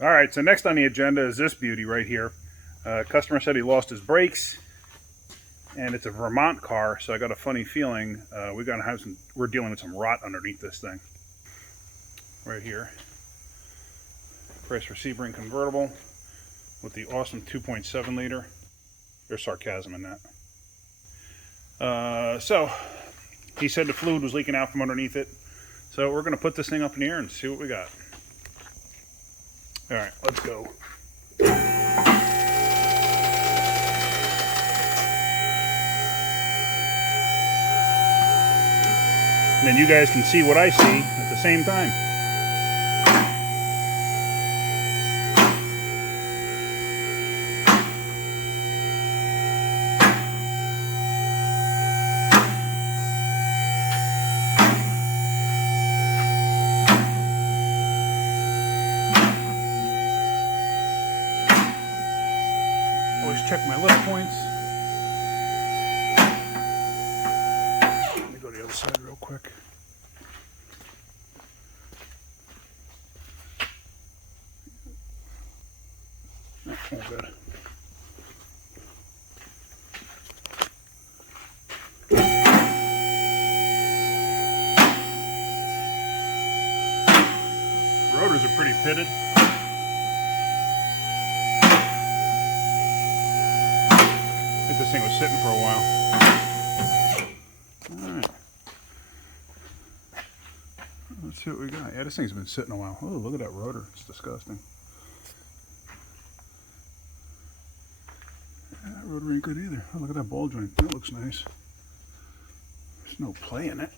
All right, so next on the agenda is this beauty right here. Customer said he lost his brakes, and it's a Vermont car, so I got a funny feeling we're dealing with some rot underneath this thing. Right here. Price Sebring convertible with the awesome 2.7 liter. There's sarcasm in that. So he said the fluid was leaking out from underneath it. So we're going to put this thing up in the air and see what we got. All right, let's go. And then you guys can see what I see at the same time. Always check my lift points. Let me go to the other side real quick. All good. Rotors are pretty pitted. I think this thing was sitting for a while. Alright. Let's see what we got. Yeah, this thing's been sitting a while. Oh, look at that rotor. It's disgusting. Yeah, that rotor ain't good either. Oh, look at that ball joint. That looks nice. There's no play in it.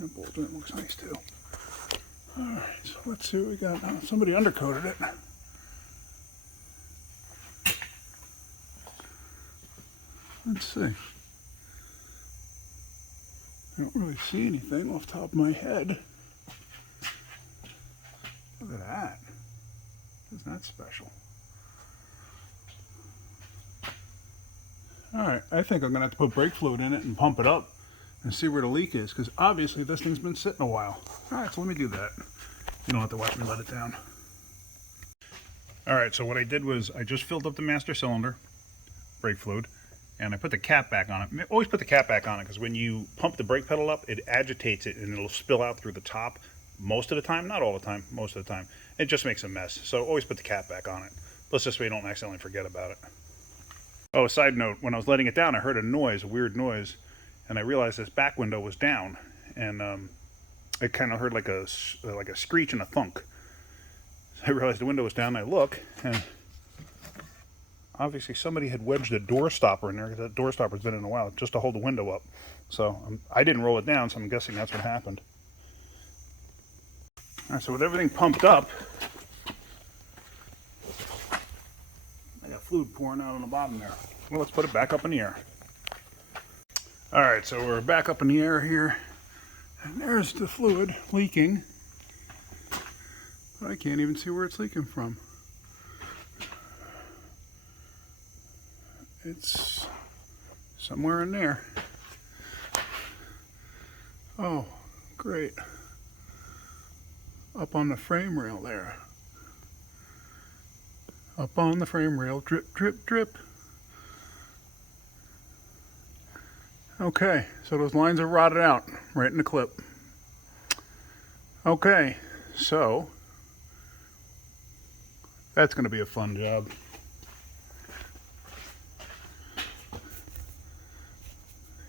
That ball joint looks nice too. Alright, so let's see what we got now. Somebody undercoated it. Let's see. I don't really see anything off the top of my head. Look at that. Isn't that special? Alright, I think I'm going to have to put brake fluid in it and pump it up and see where the leak is, because obviously this thing's been sitting a while. Alright, so let me do that. You don't have to watch me let it down. Alright, so what I did was I just filled up the master cylinder, brake fluid, and I put the cap back on it. Always put the cap back on it, because when you pump the brake pedal up, it agitates it and it'll spill out through the top most of the time. Not all the time, most of the time. It just makes a mess. So always put the cap back on it. Plus this way you don't accidentally forget about it. Oh, side note, when I was letting it down, I heard a noise, a weird noise, and I realized this back window was down, and I kind of heard like a screech and a thunk. So I realized the window was down, and I look, and obviously somebody had wedged a door stopper in there, because that door stopper's been in a while, just to hold the window up. So I didn't roll it down, so I'm guessing that's what happened. All right, so with everything pumped up, I got fluid pouring out on the bottom there. Well, let's put it back up in the air. All right, so we're back up in the air here, and there's the fluid leaking, but I can't even see where it's leaking from. It's somewhere in there. Oh, great. Up on the frame rail there. Up on the frame rail, drip, drip, drip. Okay, so those lines are rotted out right in the clip. Okay, so that's going to be a fun job.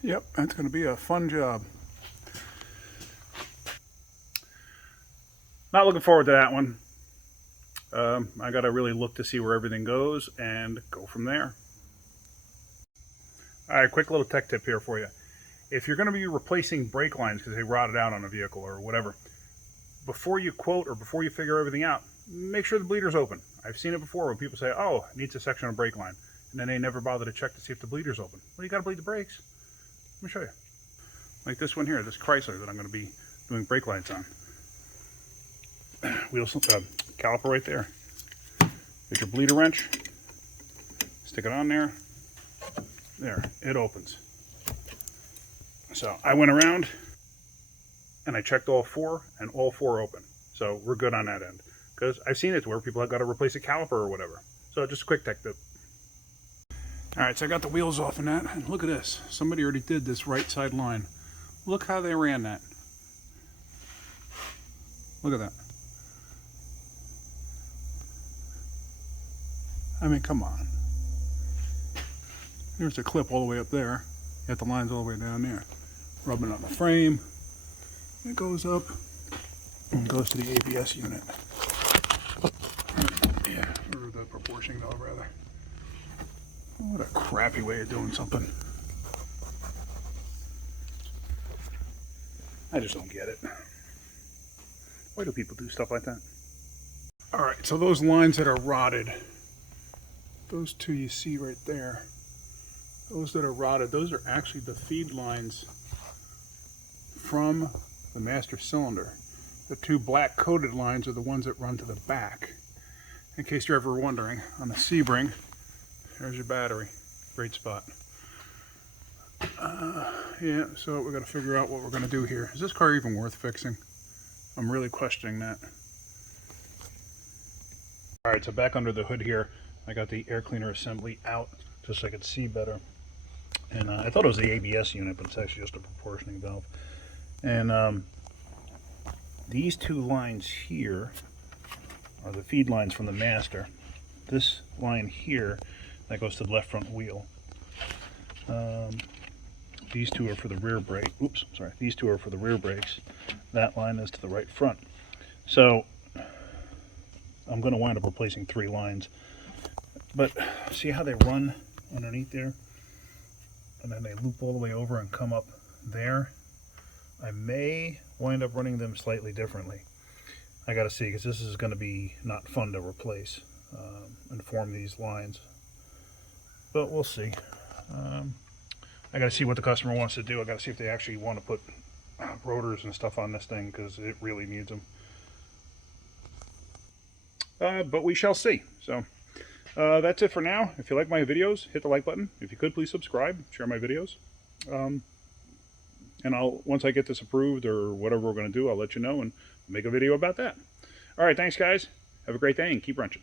Yep, that's going to be a fun job. Not looking forward to that one. I got to really look to see where everything goes and go from there. All right, quick little tech tip here for you. If you're going to be replacing brake lines because they rotted out on a vehicle or whatever, before you quote or before you figure everything out, make sure the bleeder's open. I've seen it before when people say, oh, it needs a section of brake line, and then they never bother to check to see if the bleeder's open. Well, you got to bleed the brakes. Let me show you. Like this one here, this Chrysler that I'm going to be doing brake lines on. Wheel caliper right there. There's your bleeder wrench. Stick it on there. There, it opens. So I went around and I checked all four, and all four open. So we're good on that end. because I've seen it where people have got to replace a caliper or whatever. So just a quick tech tip. All right, so I got the wheels off in that, and look at this. Somebody already did this right side line. Look how they ran that. Look at that. I mean, come on. There's a clip all the way up there. You got the lines all the way down there. Rubbing on the frame. It goes up and goes to the ABS unit. Yeah, or the proportion valve rather. What a crappy way of doing something. I just don't get it. Why do people do stuff like that? Alright, so those lines that are rotted, those two you see right there, those that are rotted, those are actually the feed lines from the master cylinder. The two black coated lines are the ones that run to the back. In case you're ever wondering, on the Sebring, there's your battery. Great spot. Yeah, so we're going to figure out what we're going to do here. Is this car even worth fixing? I'm really questioning that. Alright, so back under the hood here, I got the air cleaner assembly out just so I could see better. And I thought it was the ABS unit, but it's actually just a proportioning valve. And these two lines here are the feed lines from the master. This line here, that goes to the left front wheel. These two are for the rear brake. Oops, sorry. These two are for the rear brakes. That line is to the right front. So I'm going to wind up replacing 3 lines. But see how they run underneath there? And then they loop all the way over and come up there. I may wind up running them slightly differently. I got to see, because this is going to be not fun to replace and form these lines. But we'll see. I got to see what the customer wants to do. I got to see if they actually want to put rotors and stuff on this thing, because it really needs them. But we shall see. So that's it for now. If you like my videos, hit the like button. If you could, please subscribe, share my videos. And once I get this approved or whatever we're going to do, I'll let you know and make a video about that. All right, thanks guys. Have a great day and keep wrenching.